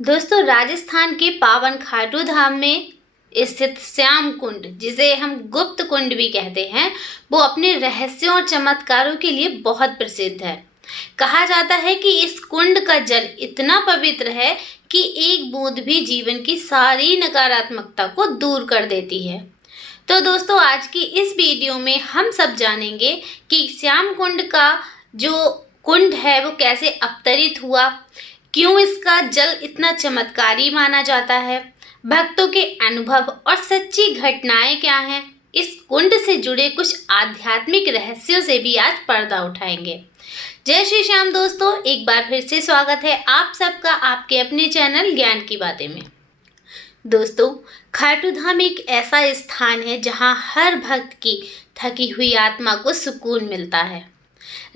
दोस्तों, राजस्थान के पावन खाटू धाम में स्थित श्याम कुंड, जिसे हम गुप्त कुंड भी कहते हैं, वो अपने रहस्यों और चमत्कारों के लिए बहुत प्रसिद्ध है। कहा जाता है कि इस कुंड का जल इतना पवित्र है कि एक बूंद भी जीवन की सारी नकारात्मकता को दूर कर देती है। तो दोस्तों, आज की इस वीडियो में हम सब जानेंगे कि श्याम कुंड का जो कुंड है वो कैसे अवतरित हुआ, क्यों इसका जल इतना चमत्कारी माना जाता है, भक्तों के अनुभव और सच्ची घटनाएं क्या हैं। इस कुंड से जुड़े कुछ आध्यात्मिक रहस्यों से भी आज पर्दा उठाएंगे। जय श्री श्याम दोस्तों, एक बार फिर से स्वागत है आप सबका आपके अपने चैनल ज्ञान की बातें में। दोस्तों, खाटू धाम एक ऐसा स्थान है जहां हर भक्त की थकी हुई आत्मा को सुकून मिलता है।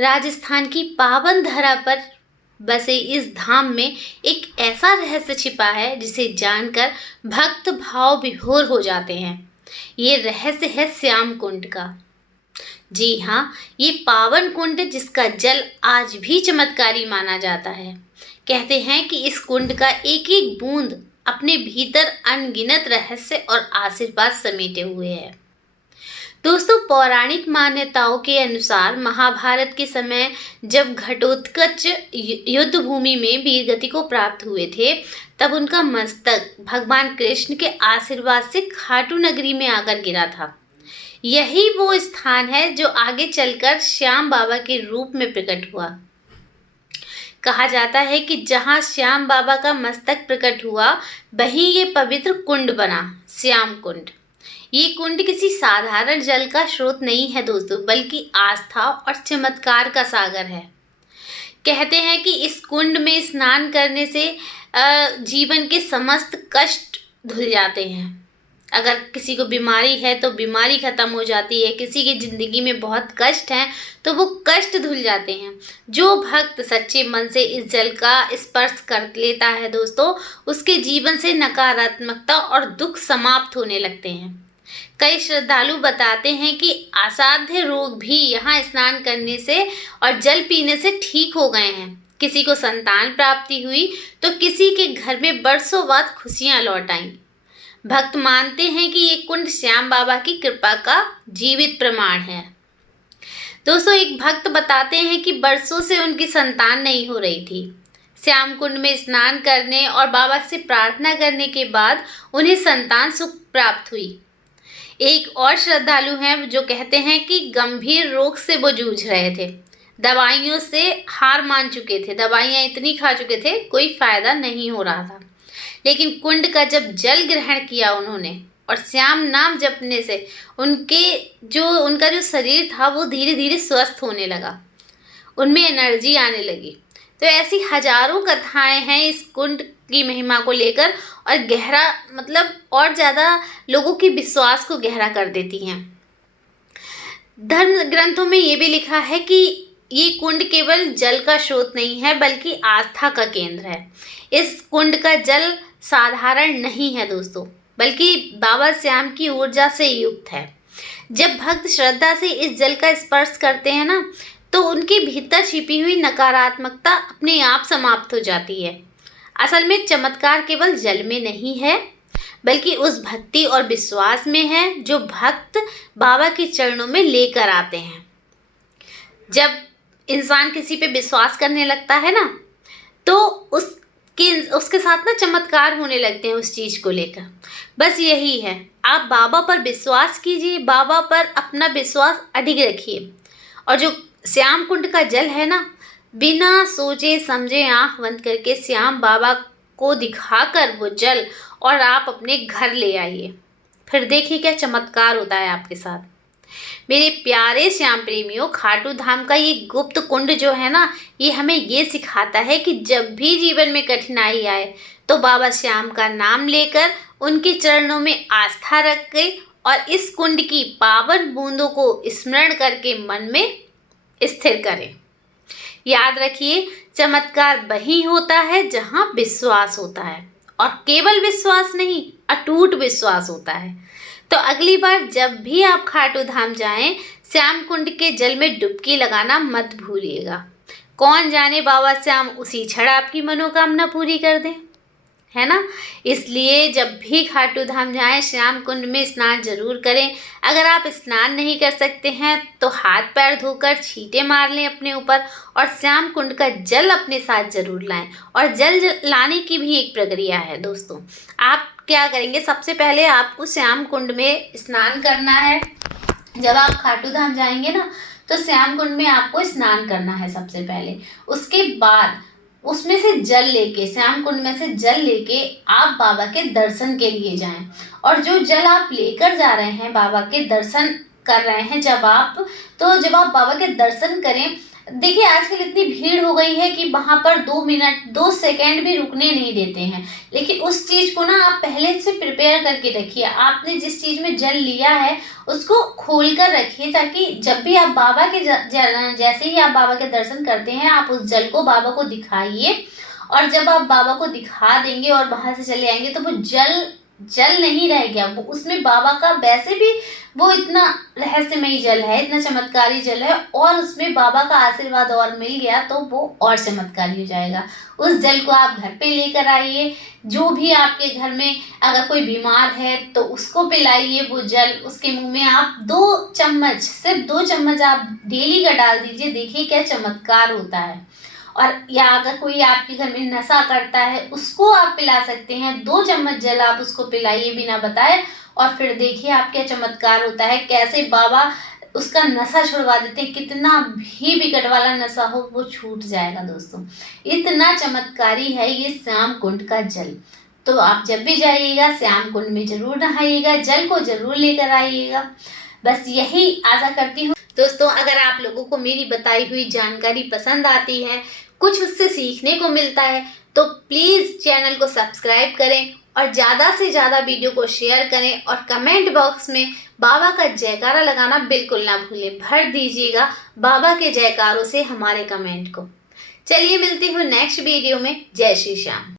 राजस्थान की पावन धरा पर बसे इस धाम में एक ऐसा रहस्य छिपा है जिसे जानकर भक्त भाव विभोर हो जाते हैं। ये रहस्य है श्याम कुंड का। जी हाँ, ये पावन कुंड जिसका जल आज भी चमत्कारी माना जाता है। कहते हैं कि इस कुंड का एक एक बूंद अपने भीतर अनगिनत रहस्य और आशीर्वाद समेटे हुए है। दोस्तों, पौराणिक मान्यताओं के अनुसार महाभारत के समय जब घटोत्कच युद्ध भूमि में वीरगति को प्राप्त हुए थे, तब उनका मस्तक भगवान कृष्ण के आशीर्वाद से खाटू नगरी में आकर गिरा था। यही वो स्थान है जो आगे चलकर श्याम बाबा के रूप में प्रकट हुआ। कहा जाता है कि जहाँ श्याम बाबा का मस्तक प्रकट हुआ, वहीं ये पवित्र कुंड बना, श्याम कुंड। ये कुंड किसी साधारण जल का स्रोत नहीं है दोस्तों, बल्कि आस्था और चमत्कार का सागर है। कहते हैं कि इस कुंड में स्नान करने से जीवन के समस्त कष्ट धुल जाते हैं। अगर किसी को बीमारी है तो बीमारी खत्म हो जाती है, किसी की ज़िंदगी में बहुत कष्ट हैं तो वो कष्ट धुल जाते हैं। जो भक्त सच्चे मन से इस जल का स्पर्श कर लेता है दोस्तों, उसके जीवन से नकारात्मकता और दुख समाप्त होने लगते हैं। कई श्रद्धालु बताते हैं कि असाध्य रोग भी यहाँ स्नान करने से और जल पीने से ठीक हो गए हैं। किसी को संतान प्राप्ति हुई तो किसी के घर में बरसों बाद खुशियाँ लौट आईं। भक्त मानते हैं कि ये कुंड श्याम बाबा की कृपा का जीवित प्रमाण है। दोस्तों, एक भक्त बताते हैं कि बरसों से उनकी संतान नहीं हो रही थी। श्याम कुंड में स्नान करने और बाबा से प्रार्थना करने के बाद उन्हें संतान सुख प्राप्त हुई। एक और श्रद्धालु हैं जो कहते हैं कि गंभीर रोग से वो जूझ रहे थे, दवाइयों से हार मान चुके थे, दवाइयाँ इतनी खा चुके थे, कोई फायदा नहीं हो रहा था। लेकिन कुंड का जब जल ग्रहण किया उन्होंने और श्याम नाम जपने से उनका जो शरीर था वो धीरे धीरे स्वस्थ होने लगा, उनमें एनर्जी आने लगी। तो ऐसी हजारों कथाएं हैं इस कुंड की महिमा को लेकर, और गहरा और ज़्यादा लोगों की विश्वास को गहरा कर देती हैं। धर्म ग्रंथों में ये भी लिखा है कि ये कुंड केवल जल का स्रोत नहीं है, बल्कि आस्था का केंद्र है। इस कुंड का जल साधारण नहीं है दोस्तों, बल्कि बाबा श्याम की ऊर्जा से युक्त है। जब भक्त श्रद्धा से इस जल का स्पर्श करते हैं ना, तो उनके भीतर छिपी हुई नकारात्मकता अपने आप समाप्त हो जाती है। असल में चमत्कार केवल जल में नहीं है, बल्कि उस भक्ति और विश्वास में है जो भक्त बाबा के चरणों में लेकर आते हैं। जब इंसान किसी पे विश्वास करने लगता है ना, तो उसके साथ ना चमत्कार होने लगते हैं उस चीज़ को लेकर। बस यही है, आप बाबा पर विश्वास कीजिए, बाबा पर अपना विश्वास अडिग रखिए। और जो श्याम कुंड का जल है ना, बिना सोचे समझे आँख बंद करके श्याम बाबा को दिखाकर वो जल और आप अपने घर ले आइए, फिर देखिए क्या चमत्कार होता है आपके साथ। मेरे प्यारे श्याम प्रेमियों, खाटू धाम का ये गुप्त कुंड जो है ना, ये हमें ये सिखाता है कि जब भी जीवन में कठिनाई आए तो बाबा श्याम का नाम लेकर उनके चरणों में आस्था रख के और इस कुंड की पावन बूंदों को स्मरण करके मन में स्थिर करें। याद रखिए, चमत्कार वही होता है जहाँ विश्वास होता है, और केवल विश्वास नहीं, अटूट विश्वास होता है। तो अगली बार जब भी आप खाटू धाम जाएं, श्याम कुंड के जल में डुबकी लगाना मत भूलिएगा। कौन जाने बाबा श्याम उसी क्षण आपकी मनोकामना पूरी कर दें। है ना। इसलिए जब भी खाटू धाम जाएं श्याम कुंड में स्नान जरूर करें। अगर आप स्नान नहीं कर सकते हैं तो हाथ पैर धोकर छींटे मार लें अपने ऊपर और श्याम कुंड का जल अपने साथ जरूर लाएं। और जल लाने की भी एक प्रक्रिया है दोस्तों। आप क्या करेंगे, सबसे पहले आपको श्याम कुंड में स्नान करना है। जब आप खाटू धाम जाएंगे ना तो श्याम कुंड में आपको स्नान करना है सबसे पहले। उसके बाद उसमें से जल लेके, श्याम कुंड में से जल लेके आप बाबा के दर्शन के लिए जाएं। और जो जल आप लेकर जा रहे हैं, बाबा के दर्शन कर रहे हैं जब आप बाबा के दर्शन करें, देखिए आजकल इतनी भीड़ हो गई है कि वहां पर 2 मिनट 2 सेकंड भी रुकने नहीं देते हैं। लेकिन उस चीज को ना आप पहले से प्रिपेयर करके रखिए। आपने जिस चीज में जल लिया है उसको खोल कर रखिए, ताकि जब भी आप बाबा के जैसे ही आप बाबा के दर्शन करते हैं आप उस जल को बाबा को दिखाइए। और जब आप बाबा को दिखा देंगे और बाहर से चले आएंगे तो वो जल नहीं रह गया, वो उसमें बाबा का वैसे भी वो इतना रहस्यमयी जल है, इतना चमत्कारी जल है, और उसमें बाबा का आशीर्वाद और मिल गया तो वो और चमत्कारी हो जाएगा। उस जल को आप घर पे लेकर आइए। जो भी आपके घर में अगर कोई बीमार है तो उसको पिलाइए वो जल। उसके मुंह में आप 2 चम्मच, सिर्फ 2 चम्मच आप डेली का डाल दीजिए, देखिए क्या चमत्कार होता है। और या अगर कोई आपके घर में नशा करता है उसको आप पिला सकते हैं। 2 चम्मच जल आप उसको पिलाइए बिना बताए, और फिर देखिए आप क्या चमत्कार होता है, कैसे बाबा उसका नशा छुड़वा देते हैं। कितना भी विकट वाला नशा हो वो छूट जाएगा दोस्तों। इतना चमत्कारी है ये श्याम कुंड का जल। तो आप जब भी जाइएगा श्याम कुंड में जरूर नहाइएगा, जल को जरूर लेकर आइएगा। बस यही आशा करती हूँ दोस्तों, अगर आप लोगों को मेरी बताई हुई जानकारी पसंद आती है, कुछ उससे सीखने को मिलता है, तो प्लीज़ चैनल को सब्सक्राइब करें और ज़्यादा से ज़्यादा वीडियो को शेयर करें। और कमेंट बॉक्स में बाबा का जयकारा लगाना बिल्कुल ना भूलें, भर दीजिएगा बाबा के जयकारों से हमारे कमेंट को। चलिए मिलती हूँ नेक्स्ट वीडियो में। जय श्री श्याम।